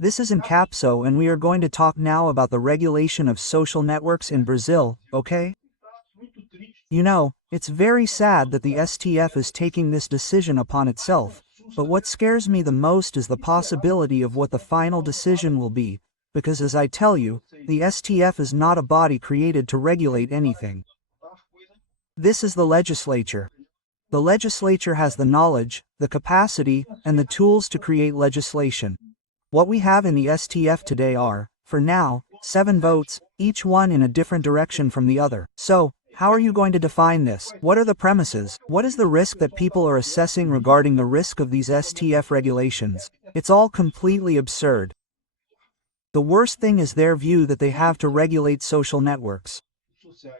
This is Encapso and we are going to talk now about the regulation of social networks in Brazil, okay? You know, it's very sad that the STF is taking this decision upon itself, but what scares me the most is the possibility of what the final decision will be, because as I tell you, the STF is not a body created to regulate anything. This is the legislature. The legislature has the knowledge, the capacity, and the tools to create legislation. What we have in the STF today are, for now, 7 votes, each one in a different direction from the other. So, how are you going to define this? What are the premises? What is the risk that people are assessing regarding the risk of these STF regulations? It's all completely absurd. The worst thing is their view that they have to regulate social networks.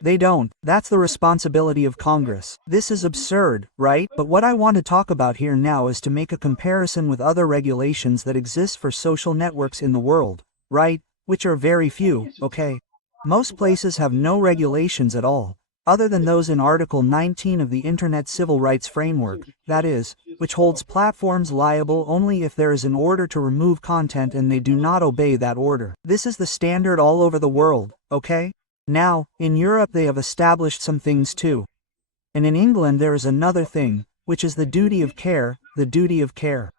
They don't. That's the responsibility of Congress. This is absurd, right? But what I want to talk about here now is to make a comparison with other regulations that exist for social networks in the world, right? Which are very few, okay? Most places have no regulations at all, other than those in Article 19 of the Internet Civil Rights Framework, that is, which holds platforms liable only if there is an order to remove content and they do not obey that order. This is the standard all over the world, okay? Now, in Europe they have established some things too. And in England there is another thing, which is the duty of care, the duty of care.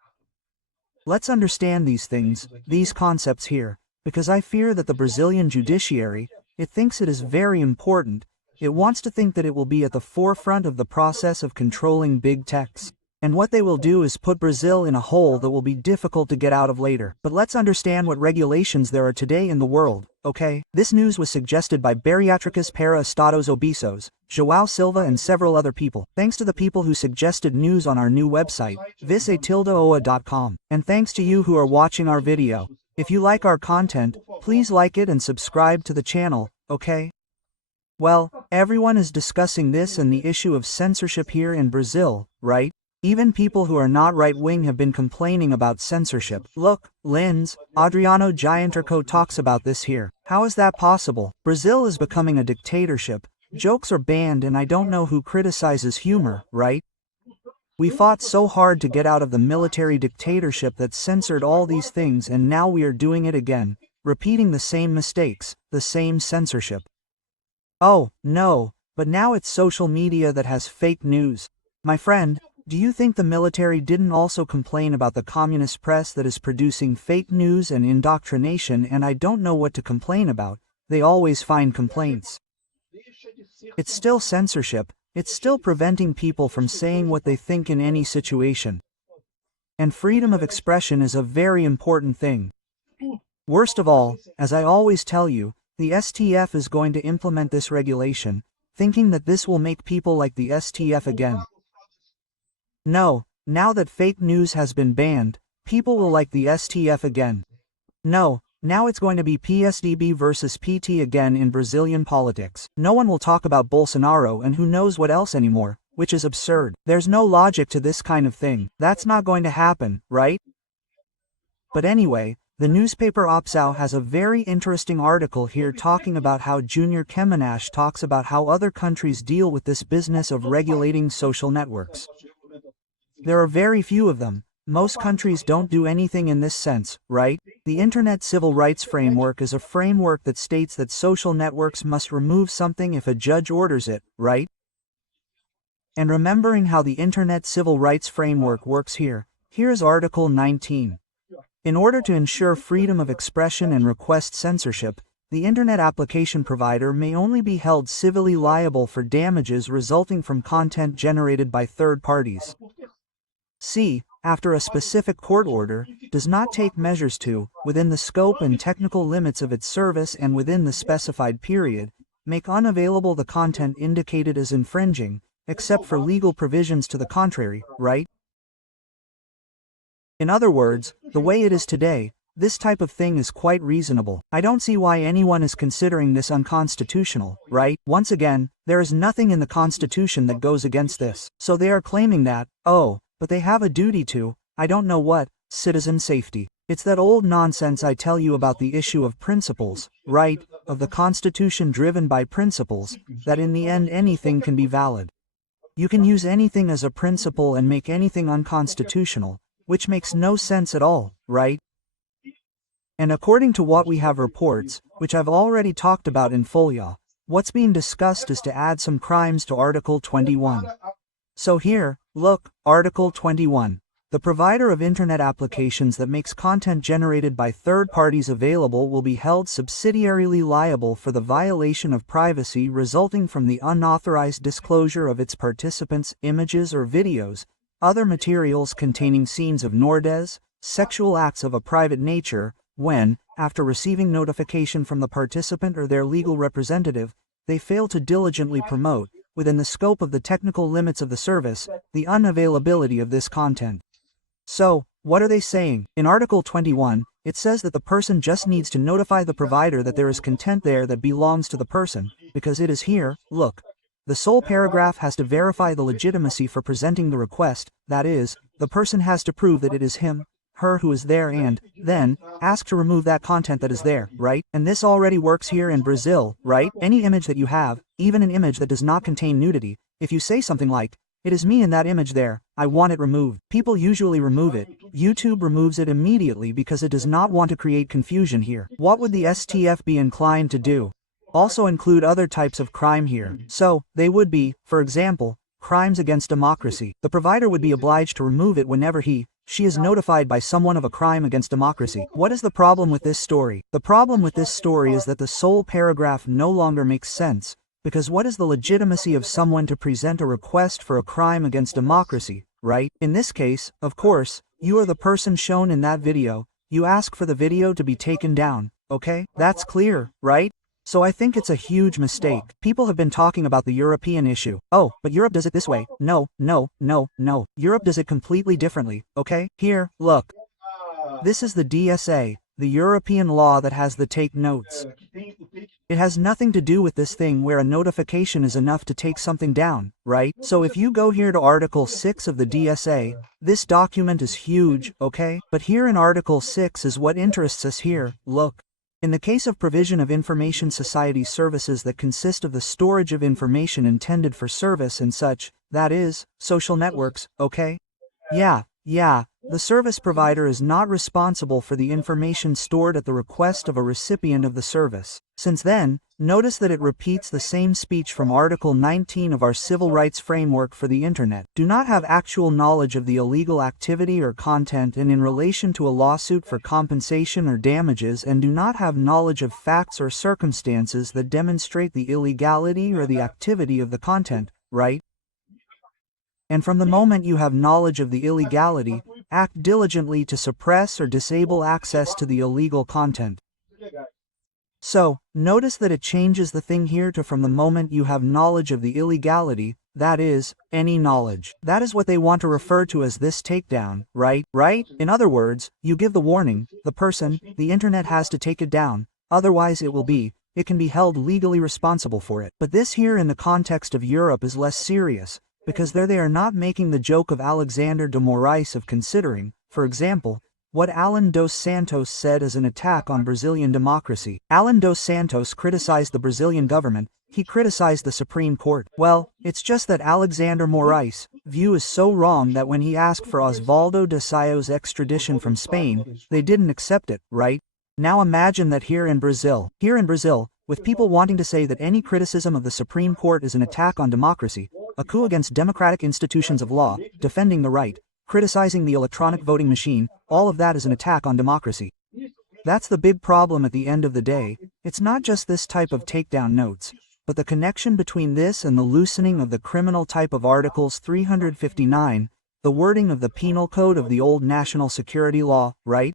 Let's understand these things, these concepts here, because I fear that the Brazilian judiciary, it thinks it is very important, it wants to think that it will be at the forefront of the process of controlling big techs. And what they will do is put Brazil in a hole that will be difficult to get out of later. But let's understand what regulations there are today in the world, okay? This news was suggested by Bariátricas para Estados Obesos, João Silva and several other people. Thanks to the people who suggested news on our new website, vice-oa.com. And thanks to you who are watching our video. If you like our content, please like it and subscribe to the channel, okay? Well, everyone is discussing this and the issue of censorship here in Brazil, right? Even people who are not right-wing have been complaining about censorship. Look, Lins, Adriano Gianturco talks about this here. How is that possible? Brazil is becoming a dictatorship. Jokes are banned and I don't know who criticizes humor, right? We fought so hard to get out of the military dictatorship that censored all these things and now we are doing it again, repeating the same mistakes, the same censorship. Oh, no, but now it's social media that has fake news. My friend, do you think the military didn't also complain about the communist press that is producing fake news and indoctrination and I don't know what to complain about, they always find complaints. It's still censorship, it's still preventing people from saying what they think in any situation. And freedom of expression is a very important thing. Worst of all, as I always tell you, the STF is going to implement this regulation, thinking that this will make people like the STF again. No, now that fake news has been banned, people will like the STF again. No, now it's going to be PSDB versus PT again in Brazilian politics. No one will talk about Bolsonaro and who knows what else anymore, which is absurd. There's no logic to this kind of thing. That's not going to happen, right? But anyway, the newspaper Opção has a very interesting article here talking about how Junior Kemenash talks about how other countries deal with this business of regulating social networks. There are very few of them. Most countries don't do anything in this sense, right? The Internet Civil Rights Framework is a framework that states that social networks must remove something if a judge orders it, right? And remembering how the Internet Civil Rights Framework works here, here's Article 19. In order to ensure freedom of expression and request censorship, the Internet application provider may only be held civilly liable for damages resulting from content generated by third parties. C, after a specific court order, does not take measures to, within the scope and technical limits of its service and within the specified period, make unavailable the content indicated as infringing, except for legal provisions to the contrary, right? In other words, the way it is today, this type of thing is quite reasonable. I don't see why anyone is considering this unconstitutional, right? Once again, there is nothing in the Constitution that goes against this. So they are claiming that, oh, but they have a duty to, I don't know what, citizen safety. It's that old nonsense I tell you about the issue of principles, right, of the Constitution driven by principles, that in the end anything can be valid. You can use anything as a principle and make anything unconstitutional, which makes no sense at all, right? And according to what we have reports, which I've already talked about in Folia, what's being discussed is to add some crimes to Article 21. So here, look, Article 21. The provider of Internet applications that makes content generated by third parties available will be held subsidiarily liable for the violation of privacy resulting from the unauthorized disclosure of its participants' images or videos, other materials containing scenes of REDES, sexual acts of a private nature, when, after receiving notification from the participant or their legal representative, they fail to diligently promote, within the scope of the technical limits of the service, the unavailability of this content. So, what are they saying? In Article 21, it says that the person just needs to notify the provider that there is content there that belongs to the person, because it is here, look. The sole paragraph has to verify the legitimacy for presenting the request, that is, the person has to prove that it is him, her who is there and, then, ask to remove that content that is there, right? And this already works here in Brazil, right? Any image that you have, even an image that does not contain nudity, if you say something like, "It is me in that image there, I want it removed," people usually remove it. YouTube removes it immediately because it does not want to create confusion here. What would the STF be inclined to do? Also include other types of crime here. So, they would be, for example, crimes against democracy. The provider would be obliged to remove it whenever she is notified by someone of a crime against democracy. What is the problem with this story? The problem with this story is that the sole paragraph no longer makes sense, because what is the legitimacy of someone to present a request for a crime against democracy, right? In this case, of course, you are the person shown in that video, you ask for the video to be taken down, okay? That's clear, right? So I think it's a huge mistake. People have been talking about the European issue. Oh, but Europe does it this way. No. Europe does it completely differently, okay? Here, look. This is the DSA, the European law that has the take notes. It has nothing to do with this thing where a notification is enough to take something down, right? So if you go here to Article 6 of the DSA, this document is huge, okay? But here in Article 6 is what interests us here, look. In the case of provision of information society services that consist of the storage of information intended for service and such, that is, social networks, okay? Yeah, the service provider is not responsible for the information stored at the request of a recipient of the service. Since then, notice that it repeats the same speech from Article 19 of our Civil Rights Framework for the Internet. Do not have actual knowledge of the illegal activity or content and in relation to a lawsuit for compensation or damages, and do not have knowledge of facts or circumstances that demonstrate the illegality or the activity of the content, right? And from the moment you have knowledge of the illegality, act diligently to suppress or disable access to the illegal content. So, notice that it changes the thing here to from the moment you have knowledge of the illegality, that is, any knowledge. That is what they want to refer to as this takedown, right? In other words, you give the warning, the person, the internet has to take it down, otherwise it can be held legally responsible for it. But this here in the context of Europe is less serious, because there they are not making the joke of Alexander de Moraes of considering, for example, what Alan dos Santos said as an attack on Brazilian democracy. Alan dos Santos criticized the Brazilian government, he criticized the Supreme Court. Well, it's just that Alexander Moraes' view is so wrong that when he asked for Osvaldo de Sayo's extradition from Spain, they didn't accept it, right? Now imagine that here in Brazil, with people wanting to say that any criticism of the Supreme Court is an attack on democracy, a coup against democratic institutions of law, defending the right, criticizing the electronic voting machine, all of that is an attack on democracy. That's the big problem at the end of the day. It's not just this type of takedown notes, but the connection between this and the loosening of the criminal type of Articles 359, the wording of the penal code of the old national security law, right?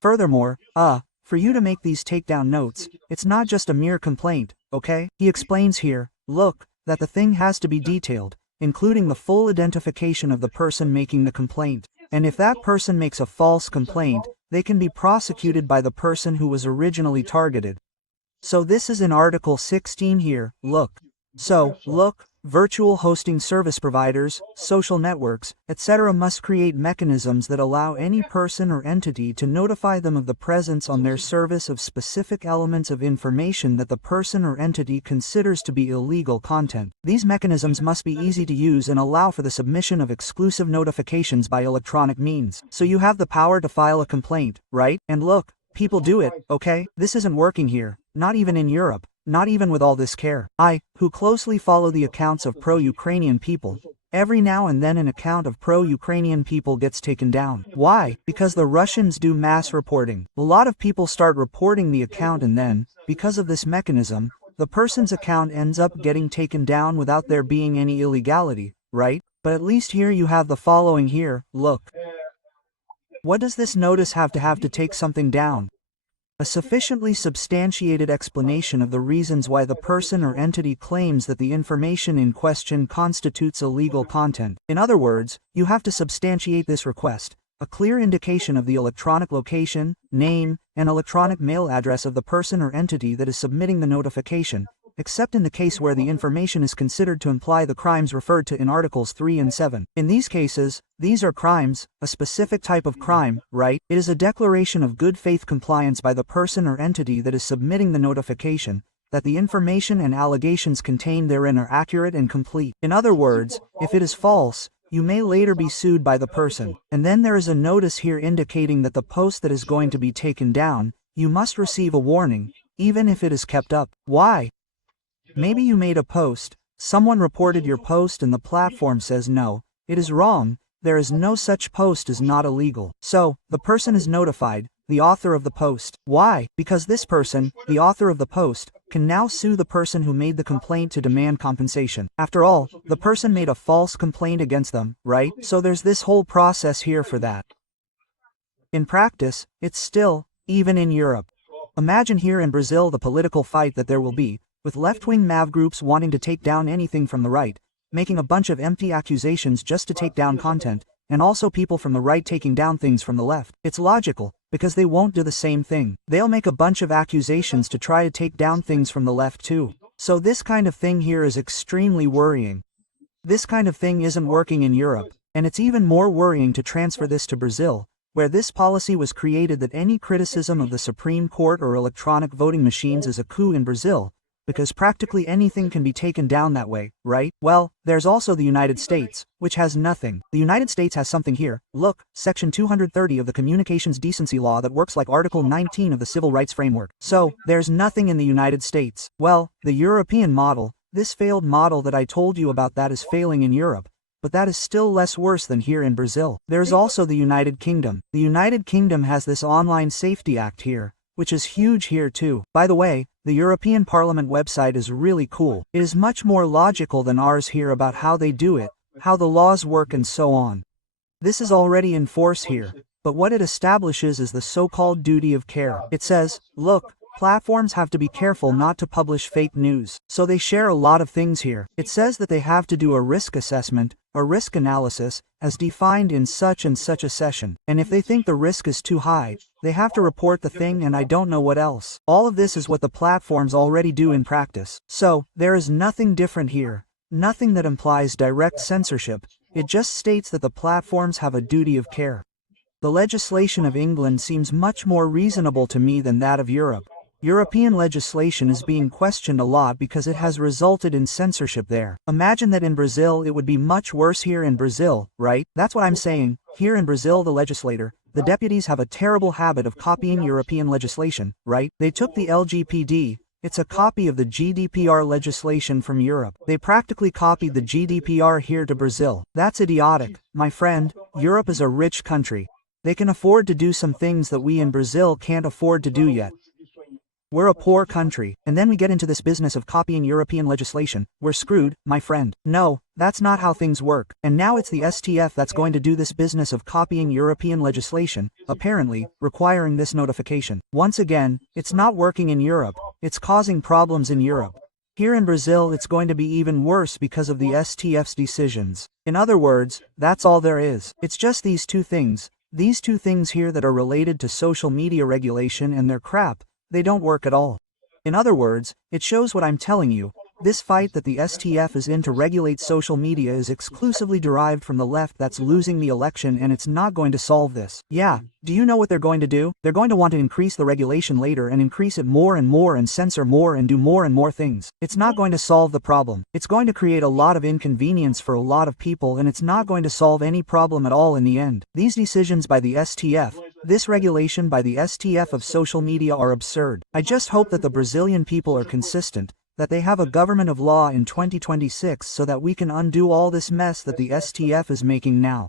Furthermore, for you to make these takedown notes, it's not just a mere complaint, okay? He explains here, look, that the thing has to be detailed, including the full identification of the person making the complaint. And if that person makes a false complaint, they can be prosecuted by the person who was originally targeted. So this is in Article 16 here, look. So, look, virtual hosting service providers, social networks, etc. must create mechanisms that allow any person or entity to notify them of the presence on their service of specific elements of information that the person or entity considers to be illegal content. These mechanisms must be easy to use and allow for the submission of exclusive notifications by electronic means. So you have the power to file a complaint, right? And look, people do it, okay? This isn't working here, not even in Europe. Not even with all this care. I, who closely follow the accounts of pro-Ukrainian people, every now and then an account of pro-Ukrainian people gets taken down. Why? Because the Russians do mass reporting. A lot of people start reporting the account and then, because of this mechanism, the person's account ends up getting taken down without there being any illegality, right? But at least here you have the following here, look. What does this notice have to take something down? A sufficiently substantiated explanation of the reasons why the person or entity claims that the information in question constitutes illegal content. In other words, you have to substantiate this request, a clear indication of the electronic location, name, and electronic mail address of the person or entity that is submitting the notification, except in the case where the information is considered to imply the crimes referred to in Articles 3 and 7. In these cases, these are crimes, a specific type of crime, right? It is a declaration of good faith compliance by the person or entity that is submitting the notification, that the information and allegations contained therein are accurate and complete. In other words, if it is false, you may later be sued by the person. And then there is a notice here indicating that the post that is going to be taken down, you must receive a warning, even if it is kept up. Why? Maybe you made a post, someone reported your post and the platform says no, it is wrong, there is no such post is not illegal. So, the person is notified, the author of the post. Why? Because this person, the author of the post, can now sue the person who made the complaint to demand compensation. After all, the person made a false complaint against them, right? So there's this whole process here for that. In practice, it's still, even in Europe. Imagine here in Brazil the political fight that there will be, with left-wing MAV groups wanting to take down anything from the right, making a bunch of empty accusations just to take down content, and also people from the right taking down things from the left. It's logical, because they won't do the same thing. They'll make a bunch of accusations to try to take down things from the left too. So this kind of thing here is extremely worrying. This kind of thing isn't working in Europe, and it's even more worrying to transfer this to Brazil, where this policy was created that any criticism of the Supreme Court or electronic voting machines is a coup in Brazil, because practically anything can be taken down that way, right? Well, there's also the United States, which has nothing. The United States has something here. Look, Section 230 of the Communications Decency Law that works like Article 19 of the Civil Rights Framework. So, there's nothing in the United States. Well, the European model, this failed model that I told you about, that is failing in Europe, but that is still less worse than here in Brazil. There's also the United Kingdom. The United Kingdom has this Online Safety Act here, which is huge here too. By the way, the European Parliament website is really cool. It is much more logical than ours here about how they do it, how the laws work and so on. This is already in force here, but what it establishes is the so-called duty of care. It says, look, platforms have to be careful not to publish fake news. So they share a lot of things here. It says that they have to do a risk assessment, a risk analysis, as defined in such and such a session. And if they think the risk is too high, they have to report the thing and I don't know what else. All of this is what the platforms already do in practice. So, there is nothing different here. Nothing that implies direct censorship. It just states that the platforms have a duty of care. The legislation of England seems much more reasonable to me than that of Europe. European legislation is being questioned a lot because it has resulted in censorship there. Imagine that in Brazil it would be much worse here in Brazil, right? That's what I'm saying. Here in Brazil the deputies have a terrible habit of copying European legislation, right? They took the LGPD, it's a copy of the GDPR legislation from Europe. They practically copied the GDPR here to Brazil. That's idiotic, my friend. Europe is a rich country. They can afford to do some things that we in Brazil can't afford to do yet. We're a poor country, and then we get into this business of copying European legislation. We're screwed, my friend. No, that's not how things work. And now it's the STF that's going to do this business of copying European legislation, apparently, requiring this notification. Once again, it's not working in Europe. It's causing problems in Europe. Here in Brazil it's going to be even worse because of the STF's decisions. In other words, that's all there is. It's just these two things. These two things here that are related to social media regulation, and they're crap. They don't work at all. In other words, it shows what I'm telling you. This fight that the STF is in to regulate social media is exclusively derived from the left that's losing the election, and it's not going to solve this. Yeah, do you know what they're going to do? They're going to want to increase the regulation later and increase it more and more and censor more and do more and more things. It's not going to solve the problem. It's going to create a lot of inconvenience for a lot of people, and it's not going to solve any problem at all in the end. These decisions by the STF, this regulation by the STF of social media are absurd. I just hope that the Brazilian people are consistent, that they have a government of law in 2026 so that we can undo all this mess that the STF is making now.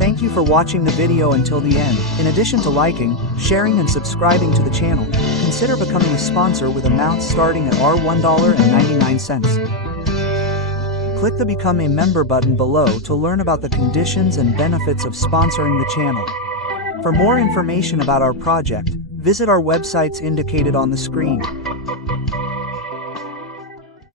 Thank you for watching the video until the end. In addition to liking, sharing and subscribing to the channel, consider becoming a sponsor with amounts starting at $1.99. Click the Become a Member button below to learn about the conditions and benefits of sponsoring the channel. For more information about our project, visit our websites indicated on the screen.